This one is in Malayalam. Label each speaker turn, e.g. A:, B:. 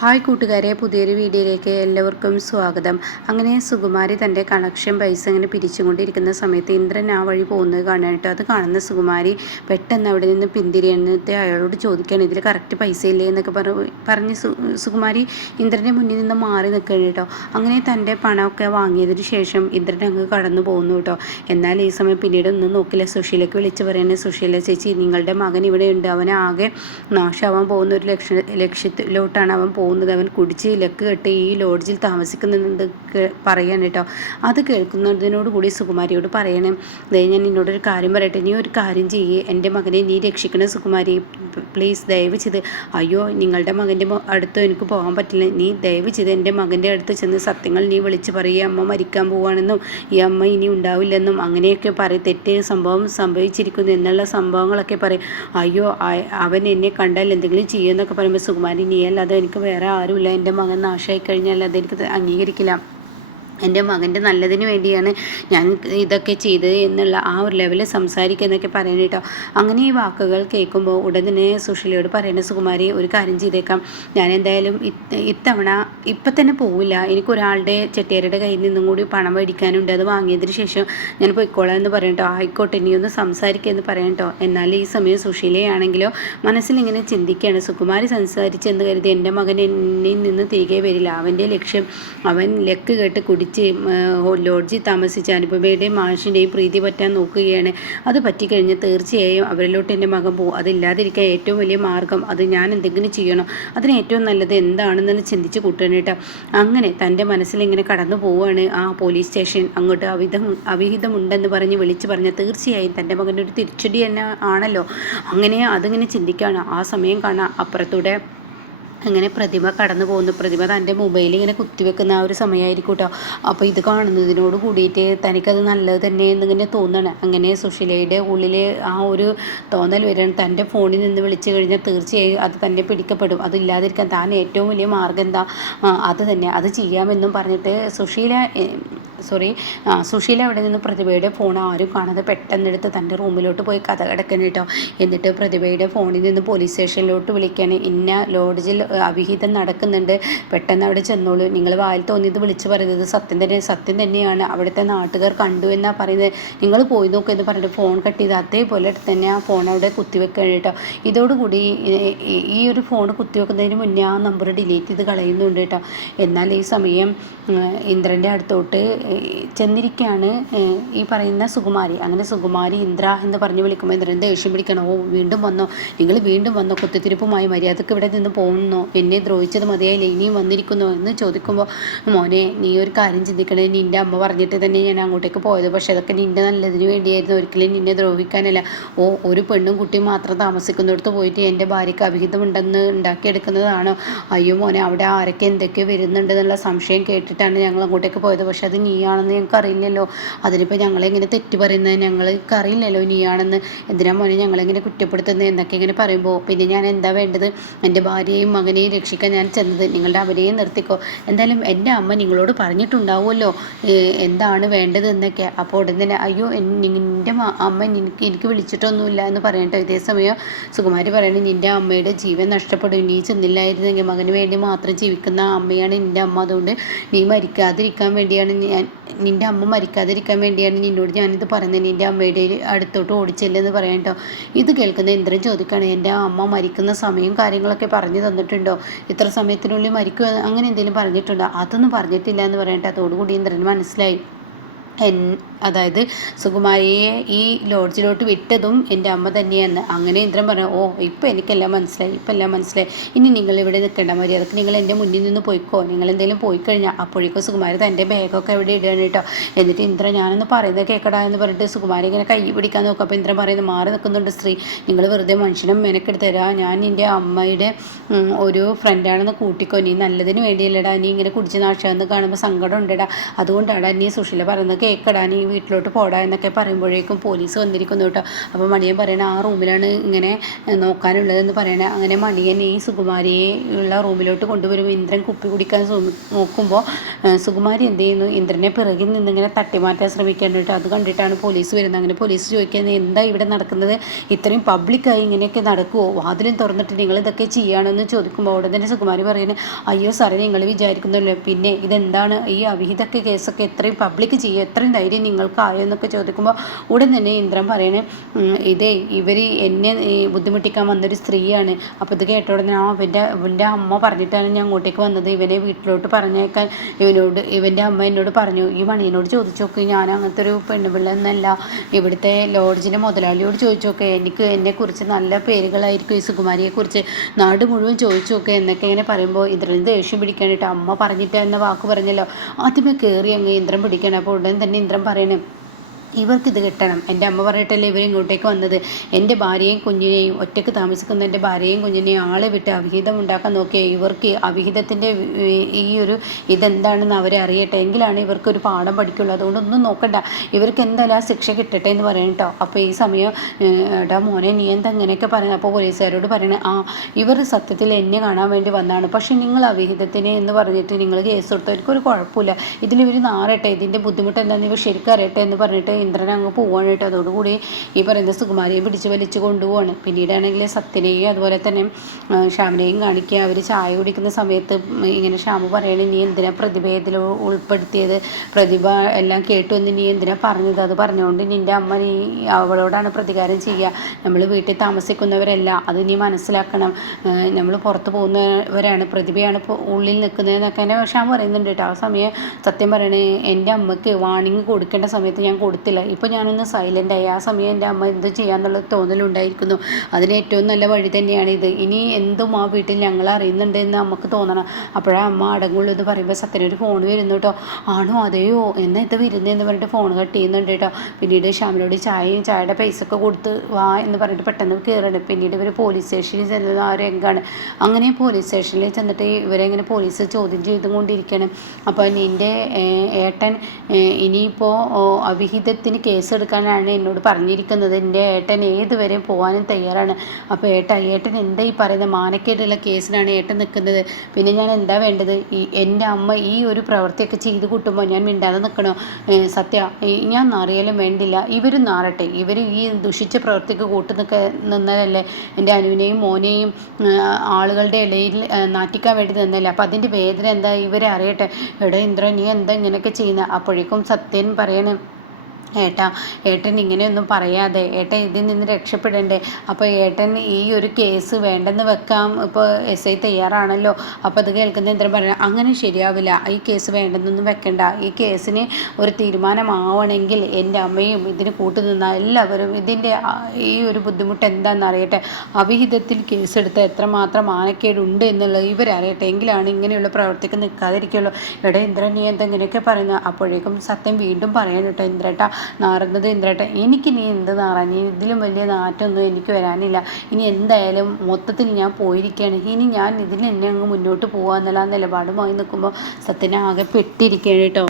A: ഹായ് കൂട്ടുകാരെ പുതിയൊരു വീഡിയോയിലേക്ക് എല്ലാവർക്കും സ്വാഗതം. അങ്ങനെ സുകുമാരി തന്റെ കണക്ഷൻ പൈസ ഇങ്ങനെ പിരിച്ചുകൊണ്ടിരിക്കുന്ന സമയത്ത് ഇന്ദ്രൻ ആ വഴി പോകുന്നത് കാണാനായിട്ട് അത് കാണുന്ന സുകുമാരി പെട്ടെന്ന് അവിടെ നിന്ന് പിന്തിരിയണത്തെ അയാളോട് ചോദിക്കുകയാണ് ഇതിൽ കറക്റ്റ് പൈസ ഇല്ലേ? എന്നൊക്കെ പറ പറഞ്ഞ് സുകുമാരി ഇന്ദ്രന്റെ മുന്നിൽ നിന്ന് മാറി നിൽക്കുകയാണ് കേട്ടോ. അങ്ങനെ തന്റെ പണമൊക്കെ വാങ്ങിയതിന് ശേഷം ഇന്ദ്രൻ അങ്ങ് കടന്നു പോകുന്നു കേട്ടോ. എന്നാൽ ഈ സമയം പിന്നീട് ഒന്നും നോക്കില്ല. സുശീലയ്ക്ക് വിളിച്ച് പറയുന്നത് സുശീല ചേച്ചി നിങ്ങളുടെ മകൻ ഇവിടെ ഉണ്ട് അവനാകെ നാശമാവാൻ പോകുന്ന ഒരു ലക്ഷ്യ ലക്ഷ്യത്തിലോട്ടാണ് അവൻ പോകുന്നത്. അവൻ കുടിച്ച് ലക്ക് കെട്ട് ഈ ലോഡ്ജിൽ താമസിക്കുന്നുണ്ട് പറയാൻ കേട്ടോ. അത് കേൾക്കുന്നതിനോട് കൂടി സുകുമാരിയോട് പറയണം ദേ ഞാൻ നിന്നോടൊരു കാര്യം പറയട്ടെ. നീ ഒരു കാര്യം ചെയ്യേ. എന്റെ മകനെ നീ രക്ഷിക്കണം സുകുമാരി. പ്ലീസ് ദയവ് ചെയ്ത്. അയ്യോ നിങ്ങളുടെ മകന്റെ അടുത്ത് എനിക്ക് പോകാൻ പറ്റില്ല. നീ ദയവ് ചെയ്ത് എന്റെ മകന്റെ അടുത്ത് ചെന്ന് സത്യങ്ങൾ നീ വിളിച്ച് പറയുക അമ്മ മരിക്കാൻ പോവാണെന്നും ഈ അമ്മ ഇനി ഉണ്ടാവില്ലെന്നും അങ്ങനെയൊക്കെ പറയും. തെറ്റ് സംഭവം സംഭവിച്ചിരിക്കുന്നു എന്നുള്ള സംഭവങ്ങളൊക്കെ പറയും. അയ്യോ അവൻ എന്നെ കണ്ടാൽ എന്തെങ്കിലും ചെയ്യുമെന്നൊക്കെ പറയുമ്പോൾ സുകുമാരി നീ അല്ലാതെ എനിക്ക് വേറെ ആരുമില്ല. എന്റെ മകൻ നാശമായി കഴിഞ്ഞാൽ അതെനിക്ക് അംഗീകരിക്കില്ല. എന്റെ മകന്റെ നല്ലതിന് വേണ്ടിയാണ് ഞാൻ ഇതൊക്കെ ചെയ്തത് എന്നുള്ള ആ ഒരു ലെവലിൽ സംസാരിക്കുന്നൊക്കെ പറയണം കേട്ടോ. അങ്ങനെ ഈ വാക്കുകൾ കേൾക്കുമ്പോൾ ഉടൻ തന്നെ സുശീലയോട് പറയുന്ന സുകുമാരി ഒരു കാര്യം ചെയ്തേക്കാം. ഞാൻ എന്തായാലും ഇത്തവണ ഇപ്പം തന്നെ പോവില്ല. എനിക്ക് ഒരാളുടെ ചെട്ടിയാരുടെ കയ്യിൽ നിന്നും കൂടി പണം മേടിക്കാനുണ്ട്. അത് വാങ്ങിയതിന് ശേഷം ഞാൻ പോയിക്കോളാം എന്ന് പറയട്ടോ ആയിക്കോട്ടെ ഇനി ഒന്ന് സംസാരിക്കുക എന്ന് പറയട്ടോ എന്നാൽ ഈ സമയം സുശീലയാണെങ്കിലോ മനസ്സിലിങ്ങനെ ചിന്തിക്കുകയാണ്. സുകുമാരി സംസാരിച്ചെന്ന് കരുതി എന്റെ മകൻ എന്നിൽ നിന്ന് തിരികെ വരില്ല. അവന്റെ ലക്ഷ്യം അവൻ ലക്ക് കേട്ട് കുടി പിടിച്ച് ലോഡ്ജിൽ താമസിച്ച അനുപമയുടെയും മാഷിന്റെയും പ്രീതി പറ്റാൻ നോക്കുകയാണ്. അത് പറ്റിക്കഴിഞ്ഞ് തീർച്ചയായും അവരിലോട്ട് എന്റെ മകൻ പോകും അതില്ലാതിരിക്കാൻ ഏറ്റവും വലിയ മാർഗം അത് ഞാൻ എന്തെങ്കിലും ചെയ്യണം? അതിന് ഏറ്റവും നല്ലത് എന്താണെന്ന് ചിന്തിച്ച് കൂട്ടണം കേട്ടോ. അങ്ങനെ തന്റെ മനസ്സിലിങ്ങനെ കടന്നു പോവുകയാണ് ആ പോലീസ് സ്റ്റേഷൻ. അങ്ങോട്ട് അവിധം അവിഹിതമുണ്ടെന്ന് പറഞ്ഞ് വിളിച്ച് പറഞ്ഞാൽ തീർച്ചയായും തന്റെ മകന്റെ ഒരു തിരിച്ചടി തന്നെ ആണല്ലോ. അങ്ങനെ അതിങ്ങനെ ചിന്തിക്കുകയാണ് ആ സമയം കാണാം. അപ്പുറത്തൂടെ അങ്ങനെ പ്രതിമ കടന്നു പോകുന്നു. പ്രതിമ തന്റെ മൊബൈൽ ഇങ്ങനെ കുത്തിവെക്കുന്ന ആ ഒരു സമയമായിരിക്കും കേട്ടോ അപ്പോൾ ഇത് കാണുന്നതിനോട് കൂടിയിട്ട് തനിക്കത് നല്ലത് തന്നെ എന്നിങ്ങനെ തോന്നണം. അങ്ങനെ സുശീലയുടെ ഉള്ളിൽ ആ ഒരു തോന്നൽ വരണം. തന്റെ ഫോണിൽ നിന്ന് വിളിച്ചു കഴിഞ്ഞാൽ തീർച്ചയായും അത് തന്നെ പിടിക്കപ്പെടും. അതില്ലാതിരിക്കാൻ താൻ ഏറ്റവും വലിയ മാർഗം എന്താ? അത് തന്നെ. അത് ചെയ്യാമെന്നും പറഞ്ഞിട്ട് സുശീല സോറി സുശീല അവിടെ നിന്ന് പ്രതിഭയുടെ ഫോൺ ആരും കാണാതെ പെട്ടെന്നെടുത്ത് തന്റെ റൂമിലോട്ട് പോയി കഥ കിടക്കണം കേട്ടോ എന്നിട്ട് പ്രതിഭയുടെ ഫോണിൽ നിന്ന് പോലീസ് സ്റ്റേഷനിലോട്ട് വിളിക്കുകയാണ് ഇന്ന ലോഡ്ജിൽ അവിഹിതം നടക്കുന്നുണ്ട്. പെട്ടെന്ന് അവിടെ ചെന്നോളൂ. നിങ്ങൾ വായിൽ തോന്നിയത് വിളിച്ച് പറയുന്നത് സത്യം തന്നെ സത്യം തന്നെയാണ്. അവിടുത്തെ നാട്ടുകാർ കണ്ടു എന്നാണ് പറയുന്നത്. നിങ്ങൾ പോയി നോക്കുക എന്ന് പറഞ്ഞിട്ട് ഫോൺ കട്ട് ചെയ്ത് അതേപോലെ തന്നെ ആ ഫോൺ അവിടെ കുത്തിവെക്കുകയാണ് കേട്ടോ. ഇതോടുകൂടി ഈ ഒരു ഫോൺ കുത്തിവെക്കുന്നതിന് മുന്നേ ആ നമ്പർ ഡിലീറ്റ് ചെയ്ത് കളയുന്നുണ്ട് കേട്ടോ. എന്നാൽ ഈ സമയം ഇന്ദ്രന്റെ അടുത്തോട്ട് ചെന്നിരിക്കുകയാണ് ഈ പറയുന്ന സുകുമാരി. അങ്ങനെ സുകുമാരി ഇന്ദ്ര എന്ന് പറഞ്ഞ് വിളിക്കുമ്പോൾ ഇന്ദ്രൻ ദേഷ്യം പിടിക്കണോ. വീണ്ടും വന്നോ. നിങ്ങൾ വീണ്ടും വന്നോ. കുത്തിത്തിരിപ്പുമായി മര്യാദയ്ക്ക് ഇവിടെ നിന്ന് പോകുന്നോ എന്നെ ദ്രോഹിച്ചത് മതിയായില്ല. ഇനിയും വന്നിരിക്കുന്നു എന്ന് ചോദിക്കുമ്പോൾ മോനെ നീ ഒരു കാര്യം ചിന്തിക്കണേ. നിന്റെ അമ്മ പറഞ്ഞിട്ട് തന്നെ ഞാൻ അങ്ങോട്ടേക്ക് പോയത്. പക്ഷേ അതൊക്കെ നിന്റെ നല്ലതിന് വേണ്ടിയായിരുന്നു. ഒരിക്കലും നിന്നെ ദ്രോഹിക്കാനല്ല. ഓ ഒരു പെണ്ണും കുട്ടിയും മാത്രം താമസിക്കുന്നിടത്ത് പോയിട്ട് എന്റെ ഭാര്യയ്ക്ക് അഭിഹിതമുണ്ടെന്ന് ഉണ്ടാക്കിയെടുക്കുന്നതാണോ. അയ്യോ മോനെ അവിടെ ആരൊക്കെ എന്തൊക്കെ വരുന്നുണ്ട് എന്നുള്ള സംശയം കേട്ടിട്ടാണ് ഞങ്ങൾ അങ്ങോട്ടേക്ക് പോയത്. പക്ഷെ അത് നീയാണെന്ന് ഞങ്ങൾക്ക് അറിയില്ലല്ലോ. അതിനിപ്പോൾ ഞങ്ങളെങ്ങനെ തെറ്റ് പറയുന്നത് ഞങ്ങൾക്ക് അറിയില്ലല്ലോ നീയാണെന്ന്. എന്തിനാ മോനെ ഞങ്ങളെങ്ങനെ കുറ്റപ്പെടുത്തുന്നത് എന്നൊക്കെ ഇങ്ങനെ പറയുമ്പോൾ പിന്നെ ഞാൻ എന്താ വേണ്ടത്? എന്റെ ഭാര്യയെയും മകനെയും രക്ഷിക്കാൻ ഞാൻ ചെന്നത്. നിങ്ങളുടെ അവരെയും നിർത്തിക്കോ. എന്തായാലും എന്റെ അമ്മ നിങ്ങളോട് പറഞ്ഞിട്ടുണ്ടാവുമല്ലോ എന്താണ് വേണ്ടത് എന്നൊക്കെ. അപ്പോൾ ഉടൻ തന്നെ അയ്യോ നിന്റെ അമ്മ എനിക്ക് എനിക്ക് വിളിച്ചിട്ടൊന്നുമില്ല എന്ന് പറയട്ടോ. ഇതേ സമയം സുകുമാരി പറയണേ നിന്റെ അമ്മയുടെ ജീവൻ നഷ്ടപ്പെടും. നീ ചെന്നില്ലായിരുന്നെങ്കിൽ മകന് വേണ്ടി മാത്രം ജീവിക്കുന്ന അമ്മയാണ് നിന്റെ അമ്മ. അതുകൊണ്ട് നീ മരിക്കാതിരിക്കാൻ വേണ്ടിയാണ് ഞാൻ നിന്റെ അമ്മ മരിക്കാതിരിക്കാൻ വേണ്ടിയാണ് നിന്നോട് ഞാനിത് പറയുന്നത്. നിന്റെ അമ്മയുടെ അടുത്തോട്ട് ഓടിച്ചെല്ലെന്ന് പറയാം കേട്ടോ ഇത് കേൾക്കുന്ന ഇന്ദ്രൻ ചോദിക്കുകയാണ് എന്റെ അമ്മ മരിക്കുന്ന സമയം കാര്യങ്ങളൊക്കെ പറഞ്ഞു തന്നിട്ടുണ്ടോ? ഇത്ര സമയത്തിനുള്ളിൽ മരിക്കുക അങ്ങനെ എന്തെങ്കിലും പറഞ്ഞിട്ടുണ്ടോ? അതൊന്നും പറഞ്ഞിട്ടില്ല എന്ന് പറയട്ടെ. അതോടുകൂടി ഇന്ദ്രൻ മനസ്സിലായി. എൻ അതായത് സുകുമാരിയെ ഈ ലോഡ്ജിലോട്ട് വിട്ടതും എന്റെ അമ്മ തന്നെയാണ് അങ്ങനെ ഇന്ദ്രൻ പറഞ്ഞു ഓ ഇപ്പം എനിക്കെല്ലാം മനസ്സിലായി ഇപ്പം എല്ലാം മനസ്സിലായി. ഇനി നിങ്ങൾ ഇവിടെ നിൽക്കേണ്ട മര്യാദയ്ക്ക് നിങ്ങൾ എന്റെ മുന്നിൽ നിന്ന് പോയിക്കോ. നിങ്ങൾ എന്തെങ്കിലും പോയി കഴിഞ്ഞാൽ അപ്പോഴേക്കും സുകുമാരി തന്റെ ബാഗൊക്കെ ഇവിടെ ഇടുകയാണ് കേട്ടോ. എന്നിട്ട് ഇന്ദ്രൻ ഞാനൊന്ന് പറയുന്നത് കേൾക്കടാ എന്ന് പറഞ്ഞിട്ട് സുകുമാരി ഇങ്ങനെ കൈ പിടിക്കാൻ നോക്കും. അപ്പോൾ ഇന്ദ്രൻ പറയുന്നത് മാറി നിൽക്കുന്നുണ്ട് സ്ത്രീ. നിങ്ങൾ വെറുതെ മനുഷ്യനും മെനക്കെടുത്ത് തരാം. ഞാൻ എന്റെ അമ്മയുടെ ഒരു ഫ്രണ്ടാണെന്ന് കൂട്ടിക്കോ. നീ നല്ലതിന് വേണ്ടിയല്ലടാ. നീ ഇങ്ങനെ കുടിച്ച് നാശമെന്ന് കാണുമ്പോൾ സങ്കടം ഉണ്ടടാ. അതുകൊണ്ടാണ് നീ സുശീല പറയുന്നത് കേക്ക് ഇടാൻ ഈ വീട്ടിലോട്ട് പോടാ എന്നൊക്കെ പറയുമ്പോഴേക്കും പോലീസ് വന്നിരിക്കുന്നു കേട്ടോ. അപ്പോൾ മണിയൻ പറയണ ആ റൂമിലാണ് ഇങ്ങനെ നോക്കാനുള്ളതെന്ന് പറയണ. അങ്ങനെ മണിയൻ ഈ സുകുമാരിയെ ഉള്ള റൂമിലോട്ട് കൊണ്ടുവരും. ഇന്ദ്രൻ കുപ്പി കുടിക്കാൻ നോക്കുമ്പോൾ സുകുമാരി എന്ത് ചെയ്യുന്നു? ഇന്ദ്രനെ പിറകിൽ നിന്നിങ്ങനെ തട്ടിമാറ്റാൻ ശ്രമിക്കേണ്ടിട്ട് അത് കണ്ടിട്ടാണ് പോലീസ് വരുന്നത്. അങ്ങനെ പോലീസ് ചോദിക്കുന്നത് എന്താ ഇവിടെ നടക്കുന്നത്? ഇത്രയും പബ്ലിക്കായി ഇങ്ങനെയൊക്കെ നടക്കുമോ വാതിലും തുറന്നിട്ട് നിങ്ങൾ ഇതൊക്കെ ചെയ്യുകയാണെന്ന് ചോദിക്കുമ്പോൾ അവിടെ തന്നെ സുകുമാരി പറയുന്നത് അയ്യോ സാറേ നിങ്ങൾ വിചാരിക്കുന്നല്ലോ. പിന്നെ ഇതെന്താണ്? ഈ അവിഹിതൊക്കെ കേസൊക്കെ എത്രയും പബ്ലിക് ചെയ്യുക എത്രയും ധൈര്യം നിങ്ങൾക്കായോ എന്നൊക്കെ ചോദിക്കുമ്പോൾ ഉടൻ തന്നെ ഇന്ദ്രൻ പറയണേ ഇതേ ഇവർ എന്നെ ബുദ്ധിമുട്ടിക്കാൻ വന്നൊരു സ്ത്രീയാണ്. അപ്പോൾ ഇത് കേട്ട ഉടനെ ആ ഇവന്റെ ഇവന്റെ അമ്മ പറഞ്ഞിട്ടാണ് ഞാൻ അങ്ങോട്ടേക്ക് വന്നത്. ഇവനെ വീട്ടിലോട്ട് പറഞ്ഞേക്കാൻ ഇവനോട് ഇവന്റെ അമ്മ എന്നോട് പറഞ്ഞു. ഈ മണിയനോട് ചോദിച്ചു നോക്ക് ഞാൻ അങ്ങനത്തെ ഒരു പെണ്ണുപിള്ള എന്നല്ല. ഇവിടുത്തെ ലോഡ്ജിന്റെ മുതലാളിയോട് ചോദിച്ചു നോക്കെ. എനിക്ക് എന്നെക്കുറിച്ച് നല്ല പേരുകളായിരിക്കും ഈ സുകുമാരിയെക്കുറിച്ച്. നാട് മുഴുവൻ ചോദിച്ചു നോക്കെ എന്നൊക്കെ ഇങ്ങനെ പറയുമ്പോൾ ഇന്ദ്രൻ ദേഷ്യം പിടിക്കാനായിട്ട് അമ്മ പറഞ്ഞിട്ട് എന്ന വാക്ക് പറഞ്ഞല്ലോ. ആദ്യമേ കയറി അങ്ങ് ഇന്ദ്രൻ പിടിക്കണം. അപ്പോൾ ഉടൻ തന്നെ ഇന്ദ്രൻ പറയണേ. ഇവർക്കിത് കിട്ടണം. എന്റെ അമ്മ പറഞ്ഞിട്ടല്ലേ ഇവർ ഇങ്ങോട്ടേക്ക് വന്നത്? എന്റെ ഭാര്യയും കുഞ്ഞിനെയും ഒറ്റയ്ക്ക് താമസിക്കുന്ന എന്റെ ഭാര്യയും കുഞ്ഞിനെയും ആളെ വിട്ട് അവിഹിതം ഉണ്ടാക്കാൻ നോക്കിയ ഇവർക്ക് അവിഹിതത്തിന്റെ ഈ ഒരു ഇതെന്താണെന്ന് അവരെ അറിയട്ടെ. എങ്കിലാണ് ഇവർക്കൊരു പാഠം പഠിക്കുള്ളൂ. അതുകൊണ്ടൊന്നും നോക്കണ്ട. ഇവർക്ക് എന്തായാലും ആ ശിക്ഷ കിട്ടട്ടെ എന്ന് പറയണം കേട്ടോ അപ്പോൾ ഈ സമയം എടാ മോനെ നീ എന്താ ഇങ്ങനെയൊക്കെ പറയുന്നത്? അപ്പോൾ പോലീസുകാരോട് പറയണേ ആ ഇവർ സത്യത്തിൽ എന്നെ കാണാൻ വേണ്ടി വന്നതാണ്. പക്ഷേ നിങ്ങൾ അവിഹിതത്തിന് എന്ന് പറഞ്ഞിട്ട് നിങ്ങൾ കേസ് കൊടുത്തവർക്ക് ഒരു കുഴപ്പമില്ല. ഇതിൽ ഇവർ നാറട്ടെ. ഇതിന്റെ ബുദ്ധിമുട്ട് എന്താണെന്ന് ഇവർ ശരിക്കും അറിയട്ടെ എന്ന് പറഞ്ഞിട്ട് ഇന്ദ്രൻ അങ്ങ് പോവാണ് കേട്ടോ. അതോടുകൂടി ഈ പറയുന്ന സുകുമാരിയെ പിടിച്ച് വലിച്ച് കൊണ്ടുപോവാണ്. പിന്നീടാണെങ്കിൽ സത്യനെയും അതുപോലെ തന്നെ ശ്യാമിനെയും കാണിക്കുക. അവർ ചായ കുടിക്കുന്ന സമയത്ത് ഇങ്ങനെ ശ്യാമ പറയണ നീ എന്തിനാ പ്രതിഭയത്തിൽ ഉൾപ്പെടുത്തിയത്? പ്രതിഭ എല്ലാം കേട്ടു എന്ന് നീ എന്തിനാ പറഞ്ഞത്? അത് പറഞ്ഞുകൊണ്ട് നിന്റെ അമ്മ നീ അവളോടാണ് പ്രതികാരം ചെയ്യുക. നമ്മൾ വീട്ടിൽ താമസിക്കുന്നവരല്ല. അത് നീ മനസ്സിലാക്കണം. നമ്മൾ പുറത്ത് പോകുന്നവരാണ്. പ്രതിഭയാണ് ഉള്ളിൽ നിൽക്കുന്നതെന്നൊക്കെ എന്നെ ശ്യാമ പറയുന്നുണ്ട് കേട്ടോ. ആ സമയം സത്യം പറയണേ എന്റെ അമ്മയ്ക്ക് വാണിംഗ് കൊടുക്കേണ്ട സമയത്ത് ഞാൻ കൊടുത്തില്ല ഇപ്പോൾ ഞാനൊന്ന് സൈലന്റായി ആ സമയം എന്റെ അമ്മ എന്ത് ചെയ്യാന്നുള്ള തോന്നലുണ്ടായിരിക്കുന്നു. അതിന് ഏറ്റവും നല്ല വഴി തന്നെയാണ് ഇത്. ഇനി എന്തും ആ വീട്ടിൽ ഞങ്ങൾ അറിയുന്നുണ്ട് എന്ന് നമുക്ക് തോന്നണം. അപ്പോഴാ അമ്മ അടങ്ങുള്ളൂ എന്ന് പറയുമ്പോൾ സത്യനൊരു ഫോൺ വരുന്നു കേട്ടോ ആണോ? അതെയോ? എന്നാ ഇത് വരുന്നതെന്ന് പറഞ്ഞിട്ട് ഫോൺ കട്ട് ചെയ്യുന്നുണ്ട് കേട്ടോ പിന്നീട് ശ്യാമിനോട് ചായയും ചായയുടെ പൈസ ഒക്കെ കൊടുത്ത് വാ എന്ന് പറഞ്ഞിട്ട് പെട്ടെന്ന് കയറണം പിന്നീട് ഇവർ പോലീസ് സ്റ്റേഷനിൽ ചെന്നത് ആ രംഗമാണ് അങ്ങനെ പോലീസ് സ്റ്റേഷനിൽ ചെന്നിട്ട് ഇവരെങ്ങനെ പോലീസ് ചോദ്യം ചെയ്തുകൊണ്ടിരിക്കണം. അപ്പോൾ നിന്റെ ഏട്ടൻ ഇനിയിപ്പോൾ അവിഹിതത്തിൽ കേസ് കേസെടുക്കാനാണ് എന്നോട് പറഞ്ഞിരിക്കുന്നത്. എന്റെ ഏട്ടൻ ഏതുവരെയും പോകാനും തയ്യാറാണ്. അപ്പോൾ ഏട്ടൻ ഏട്ടൻ എന്താ ഈ പറയുന്നത് മാനക്കേടുള്ള കേസിനാണ് ഏട്ടൻ നിൽക്കുന്നത്? പിന്നെ ഞാൻ എന്താ വേണ്ടത്? ഈ എന്റെ അമ്മ ഈ ഒരു പ്രവൃത്തിയൊക്കെ ചെയ്ത് കൂട്ടുമ്പോൾ ഞാൻ മിണ്ടാതെ നിൽക്കണോ? സത്യ ഞാൻ നാറിയാലും വേണ്ടില്ല. ഇവരും നാറട്ടെ. ഇവർ ഈ ദുഷിച്ച പ്രവൃത്തിക്ക് കൂട്ടു നിൽക്ക നിന്നതല്ലേ? എന്റെ അനുവിനെയും മോനെയും ആളുകളുടെ ഇടയിൽ നാറ്റിക്കാൻ വേണ്ടി നിന്നല്ലേ? അപ്പോൾ അതിന്റെ വേദന എന്താ? ഇവരെ അറിയട്ടെ. എടോ ഇന്ദ്ര നീ എന്താ ഇങ്ങനെയൊക്കെ ചെയ്യുന്നത് അപ്പോഴേക്കും സത്യൻ പറയണേ ഏട്ടാ ഏട്ടൻ ഇങ്ങനെയൊന്നും പറയാതെ ഏട്ടൻ ഇതിൽ നിന്ന് രക്ഷപ്പെടണ്ടേ? അപ്പോൾ ഏട്ടൻ ഈ ഒരു കേസ് വേണ്ടെന്ന് വെക്കാം ഇപ്പോൾ എസ് ഐ തയ്യാറാണല്ലോ അപ്പോൾ അത് കേൾക്കുന്ന എന്തിനും പറഞ്ഞു അങ്ങനെ ശരിയാവില്ല. ഈ കേസ് വേണ്ടെന്നൊന്നും വെക്കണ്ട. ഈ കേസിന് ഒരു തീരുമാനമാവണമെങ്കിൽ എന്റെ അമ്മയും ഇതിന് കൂട്ടുനിന്ന എല്ലാവരും ഇതിന്റെ ഈ ഒരു ബുദ്ധിമുട്ട് എന്താണെന്ന് അറിയട്ടെ? അവിഹിതത്തിൽ കേസെടുത്ത് എത്രമാത്രം ആനക്കേടുണ്ട് എന്നുള്ളത് ഇവരറിയട്ടെ? എങ്കിലാണ് ഇങ്ങനെയുള്ള പ്രവർത്തിക്ക് നിൽക്കാതിരിക്കുള്ളൂ. എടാ ഇന്ദ്രൻ നീ എന്തെങ്കിലുമൊക്കെ പറയുന്നത്? അപ്പോഴേക്കും സത്യം വീണ്ടും പറയാൻ ഇന്ദ്രേട്ട. നാറുന്നത് ഇന്ദ്രേട്ടൻ. എനിക്ക് നീ എന്ത് നാറാൻ? ഇതിലും വലിയ നാറ്റമൊന്നും എനിക്ക് വരാനില്ല. ഇനി എന്തായാലും മൊത്തത്തിൽ ഞാൻ പോയിരിക്കുകയാണ് ഇനി ഞാൻ ഇതിൽ എന്നെ അങ്ങ് മുന്നോട്ട് പോകാമെന്നുള്ള നിലപാടുമായി നിൽക്കുമ്പോൾ സത്യനാകെ പെട്ടിരിക്കുകയാണ് കേട്ടോ.